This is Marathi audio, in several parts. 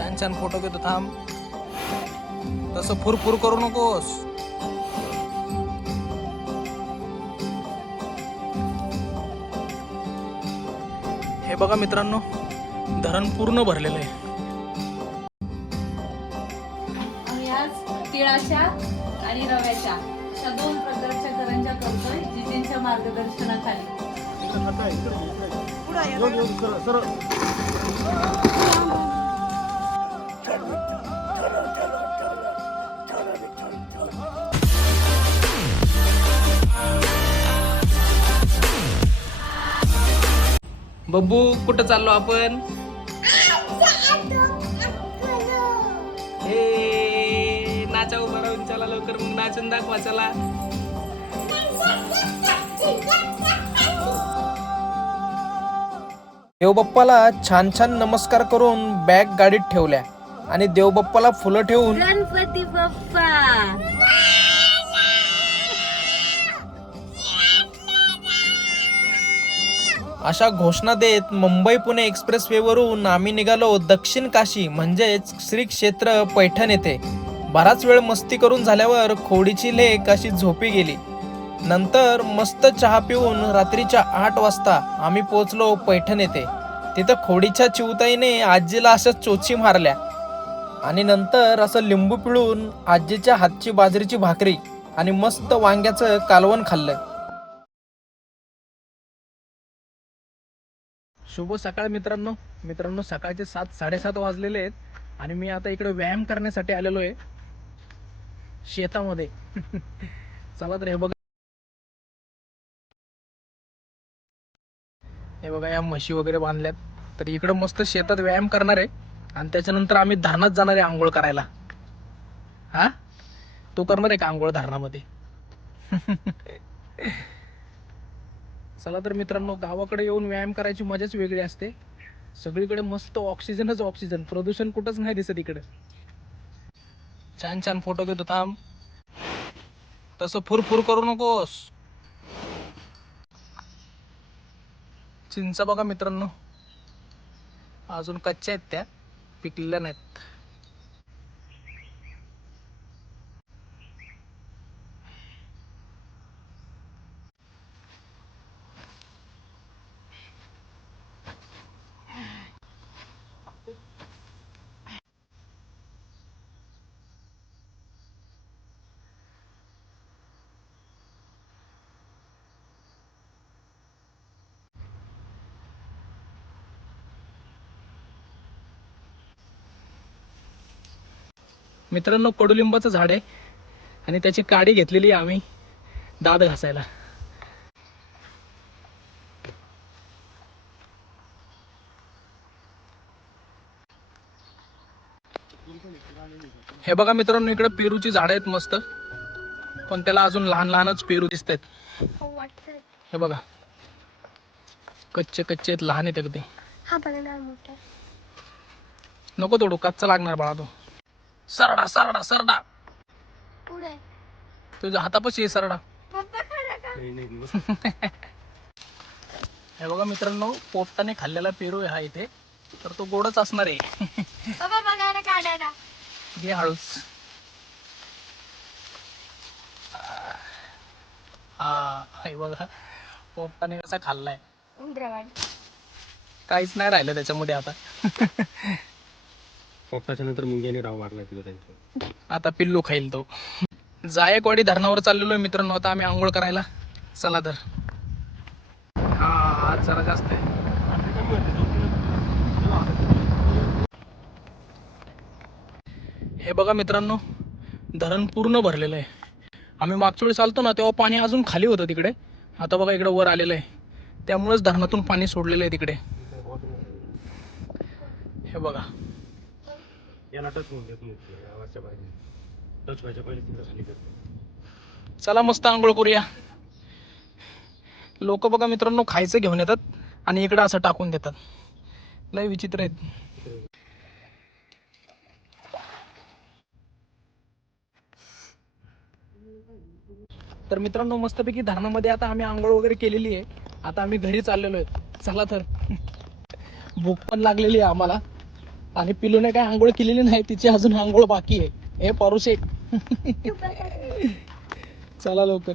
छान छान फोटो घेतो थांब. तसं फुरफुर करू नकोस. हे बघा मित्रांनो धरण पूर्ण भरलेलं आहे. आम्ही आज तिळाच्या आणि रव्याच्या अशा दोन प्रकारच्या करंजा करतोय जितेंच्या मार्गदर्शनाखाली. बब्बू कुठं चाललो आपण? हे नाचा उभा राहून चला लवकर मग नाचून दाखवा चला. देवबाप्पाला छान छान नमस्कार करून बॅग गाडीत ठेवल्या आणि देवबाप्पाला फुलं ठेवून गणपती बाप्पा. अशा घोषणा देत मुंबई पुणे एक्सप्रेस वेवरून आम्ही निघालो दक्षिण काशी म्हणजेच श्री क्षेत्र पैठण येथे. बराच वेळ मस्ती करून झाल्यावर खोडीची लेक अशी झोपी गेली. नंतर मस्त चहा पिऊन रात्रीच्या आठ वाजता आम्ही पोचलो पैठण येथे. तिथं खोडीच्या चिवताईने आजीला अशा चोची मारल्या. आणि नंतर असं लिंबू पिळून आजीच्या हातची बाजरीची भाकरी आणि मस्त वांग्याचं कालवण खाल्लं. शुभ सकाळ मित्रांनो. मित्रांनो सकाळचे सात साडेसात वाजलेले आहेत आणि मी आता इकडे व्यायाम करण्यासाठी आलेलो आहे. शेतामध्ये. चला तर हे बघा. हे बघा या म्हशी वगैरे बांधल्यात. तर इकडं मस्त शेतात व्यायाम करणार आहे. आणि त्याच्यानंतर आम्ही धरणात जाणार आहे आंघोळ करायला. हा? तो करणार आहे का आंघोळ धरणामध्ये? चला तर मित्रांनो गावाकडे येऊन व्यायाम करायची मजाच वेगळी असते. सगळीकडे मस्त ऑक्सिजनच ऑक्सिजन. प्रदूषण कुठंच नाही दिसत इकडे. छान छान फोटो घेतो थांब. तसं फुरफुर करू नकोस. चिंचा बघा मित्रांनो. अजून कच्च्या आहेत त्या. पिकलेल्या नाहीत. मित्रांनो कडुलिंबाचं झाड आहे. आणि त्याची काडी घेतलेली आहे आम्ही. दात घासायला. हे बघा मित्रांनो इकडे पेरूची झाडं आहेत मस्त. पण त्याला अजून लहान लहानच पेरू दिसत आहेत हे बघा. कच्चे कच्चे आहेत लहान आहेत अगदी. हा नको तोडू कच्चा लागणार बाळा तो. सरडा सरडा सरडा. पुढे. तुझ्या हातापाशी आहे सरडा. पप्पा खरं का? हे बघा मित्रांनो पोपटाने खाल्लेला पेरू आहे हा इथे. तर तो गोडच असणार आहे. पप्पा बनाना काढायला घे हळूच. हा हे बघा. पोपटाने कसा खाल्लाय. उंदरावाडी काहीच नाही राहिलं त्याच्यामध्ये आता. पोपटाच्या नंतर मुंग्याने राव मारला तिथं त्यांच्या आता पिल्लू खाईल तो. जायकवाडी धरणावर चाललेलो आहे मित्रांनो आता आम्ही आंघोळ करायला. चला तर. हा आज जरा जास्त आहे. हे बघा मित्रांनो धरण पूर्ण भरलेलं आहे. आम्ही मागच्या वेळेस चालतो ना तेव्हा पाणी अजून खाली होतं तिकडे. आता बघा इकडे वर आलेलं आहे. त्यामुळेच धरणातून पाणी सोडलेलं आहे तिकडे. हे बघा. याला टच होऊन देत नव्हते आवाजच्या पाहिजे टच व्हायच्या पहिले तिकडे खाली करते. चला मस्त आंघोळ करूया. लोक बघा मित्रांनो खायचं घेऊन येतात आणि इकडं असं टाकून देतात. लय विचित्र आहेत. तर मित्रांनो मस्तपैकी धरणामध्ये आता आम्ही आंघोळ वगैरे केलेली आहे. आता आम्ही घरी चाललेलो आहे चला तर. भूक पण लागलेली आहे आम्हाला. आणि पिलूने काय आंघोळ केलेली नाही तिची अजून आंघोळ बाकी आहे. हे पारुशे चला लवकर.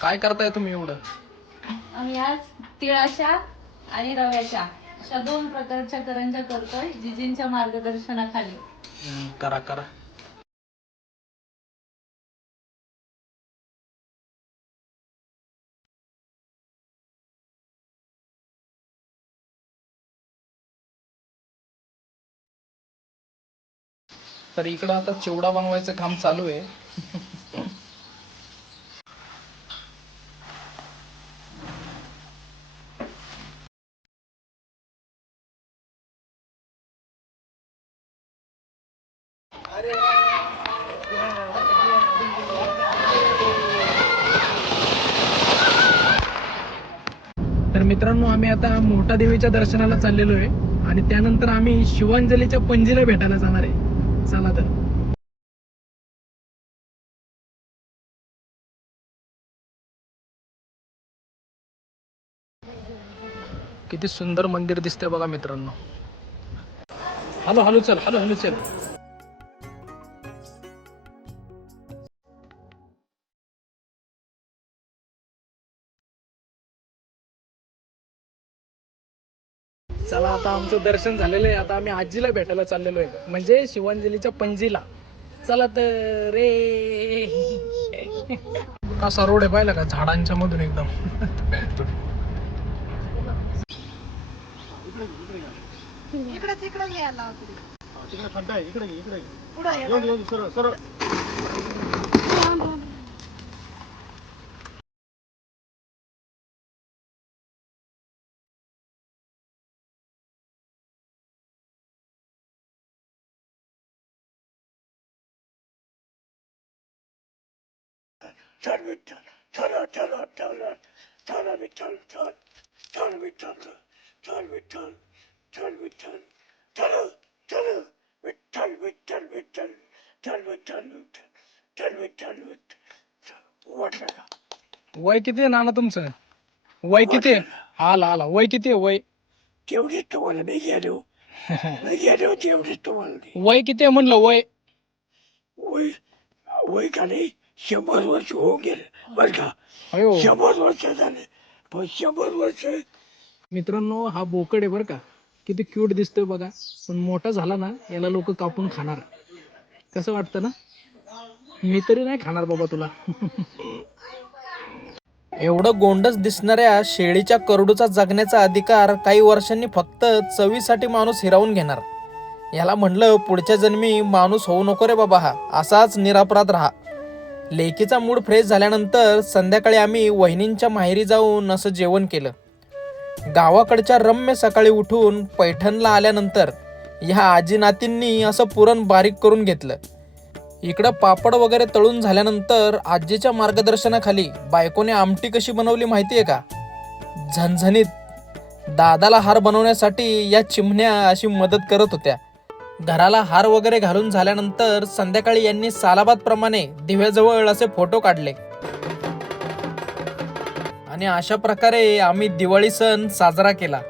काय करताय तुम्ही एवढं? आम्ही आज तिळाच्या आणि रव्याच्या. अशा दोन प्रकारच्या करंजा करतोय जिजींच्या मार्गदर्शनाखाली. हम्म, करा करा. तर इकडं आता चिवडा बनवायचं काम चालू आहे. मित्रांनो आम्ही आता मोठा देवीच्या दर्शनाला चाललेलो आहे आणि त्यानंतर आम्ही शिवांजलीच्या पंजीला भेटायला जाणार आहे. चला तर. किती सुंदर मंदिर दिसतंय बघा मित्रांनो. हॅलो हॅलो चल हॅलो हॅलो चल. चला आता आमचं दर्शन झालेलं आहे. आता आम्ही आजीला भेटायला चाललेलो आहे. म्हणजे शिवांजलीच्या पंजीला चला तर रे. कसा रोड आहे पाहिला का? झाडांच्या मधून एकदम. तिकडे खड्डा आहे. इकडे चल विठ्ठल चला चला चला चला विठ्ठल चल चल विठ्ठल चल विठ्ठल चल विठ्ठल चल चल विठ्ठल विठ्ठल विठ्ठल चल विठ्ठल विठ्ठल चल विठ्ठल विठ्ठल वाटलं का वय किती आहे नाना तुमचं? वय किती आहे? आला आला. वय किती आहे? वय? तेवढीच तुम्हाला मी गेलो मी गेलो तेवढीच तुम्हाला नाही. वय किती आहे म्हणलं? वय? वय वय का नाही? शंभर वर्ष होऊन गेले बरं का? अयो. शंभर वर्ष झाले. पण शंभर वर्ष मित्रांनो हा बोकड आहे बरं का? किती क्यूट दिसतोय बघा. पण मोठा झाला ना याला लोक कापून खाणार. कसं वाटतं ना? मी तरी नाही खाणार बाबा तुला. एवढं गोंडस दिसणाऱ्या शेळीच्या करडूचा जगण्याचा अधिकार काही वर्षांनी फक्त चवीसाठी माणूस हिरावून घेणार. याला म्हणलं पुढच्या जन्मी माणूस होऊ नको रे बाबा हा. असाच निरापराध राहा. लेकीचा मूड फ्रेश झाल्यानंतर संध्याकाळी आम्ही वहिनींच्या माहेरी जाऊन असं जेवण केलं. गावाकडच्या रम्य सकाळी उठून पैठणला आल्यानंतर ह्या आजी नातींनी असं पुरण बारीक करून घेतलं. इकडं पापड वगैरे तळून झाल्यानंतर आजीच्या मार्गदर्शनाखाली बायकोने आमटी कशी बनवली माहिती आहे का? झणझणीत दादाला हार बनवण्यासाठी या चिमण्या अशी मदत करत होत्या. घराला हार वगैरे घालून झाल्यानंतर संध्याकाळी यांनी सालाबाद प्रमाणे दिव्याजवळ असे फोटो काढले. आणि अशा प्रकारे आम्ही दिवाळी सण साजरा केला.